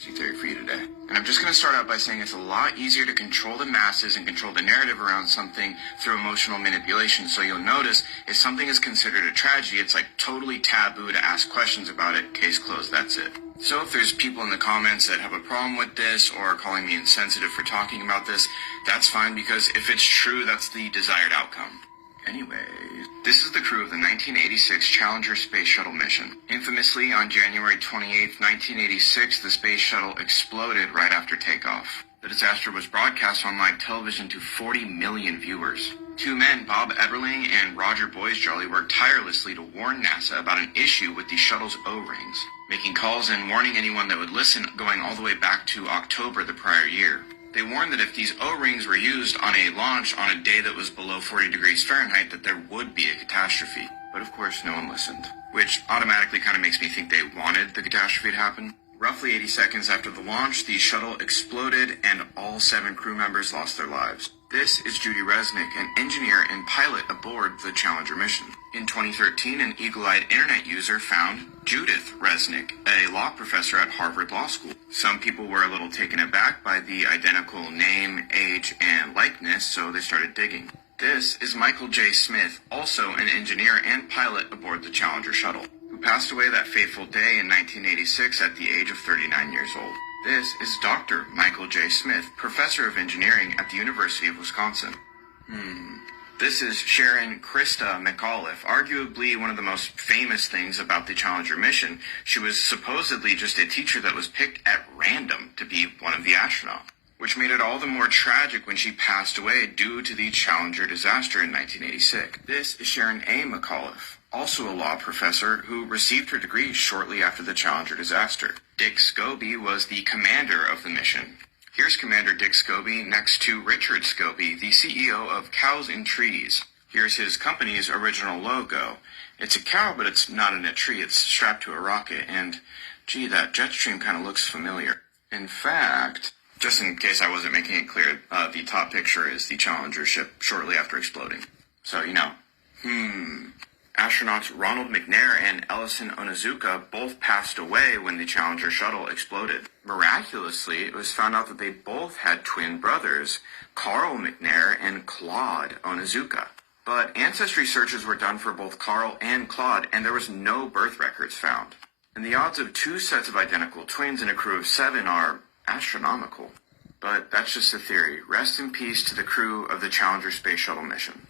Theory for you today. And I'm just going to start out by saying it's a lot easier to control the masses and control the narrative around something through emotional manipulation. So you'll notice if something is considered a tragedy, it's like totally taboo to ask questions about it. Case closed, that's it. So if there's people in the comments that have a problem with this or are calling me insensitive for talking about this, that's fine, because if it's true, that's the desired outcome. Anyway, this is the crew of the 1986 Challenger space shuttle mission. Infamously, on January 28, 1986, the space shuttle exploded right after takeoff. The disaster was broadcast on live television to 40 million viewers. Two men, Bob Eberling and Roger Boisjolly, worked tirelessly to warn NASA about an issue with the shuttle's O-rings, making calls and warning anyone that would listen going all the way back to October the prior year. They warned that if these O-rings were used on a launch on a day that was below 40 degrees Fahrenheit, that there would be a catastrophe. But of course, no one listened, which automatically kind of makes me think they wanted the catastrophe to happen. Roughly 80 seconds after the launch, the shuttle exploded and all 7 crew members lost their lives. This is Judy Resnick, an engineer and pilot aboard the Challenger mission. In 2013, an eagle-eyed internet user found Judith Resnick, a law professor at Harvard Law School. Some people were a little taken aback by the identical name, age, and likeness, so they started digging. This is Michael J. Smith, also an engineer and pilot aboard the Challenger shuttle, who passed away that fateful day in 1986 at the age of 39 years old. This is Dr. Michael J. Smith, professor of engineering at the University of Wisconsin. This is Sharon Krista McAuliffe, arguably one of the most famous things about the Challenger mission. She was supposedly just a teacher that was picked at random to be one of the astronauts, which made it all the more tragic when she passed away due to the Challenger disaster in 1986. This is Sharon A. McAuliffe, also a law professor who received her degree shortly after the Challenger disaster. Dick Scobie was the commander of the mission. Here's Commander Dick Scobie next to Richard Scobie, the CEO of Cows and Trees. Here's his company's original logo. It's a cow, but it's not in a tree. It's strapped to a rocket, and gee, that jet stream kind of looks familiar. In fact, just in case I wasn't making it clear, the top picture is the Challenger ship shortly after exploding. So, you know, Astronauts Ronald McNair and Ellison Onizuka both passed away when the Challenger shuttle exploded. Miraculously, it was found out that they both had twin brothers, Carl McNair and Claude Onizuka. But ancestry searches were done for both Carl and Claude, and there was no birth records found. And the odds of 2 sets of identical twins in a crew of 7 are astronomical. But that's just a theory. Rest in peace to the crew of the Challenger space shuttle mission.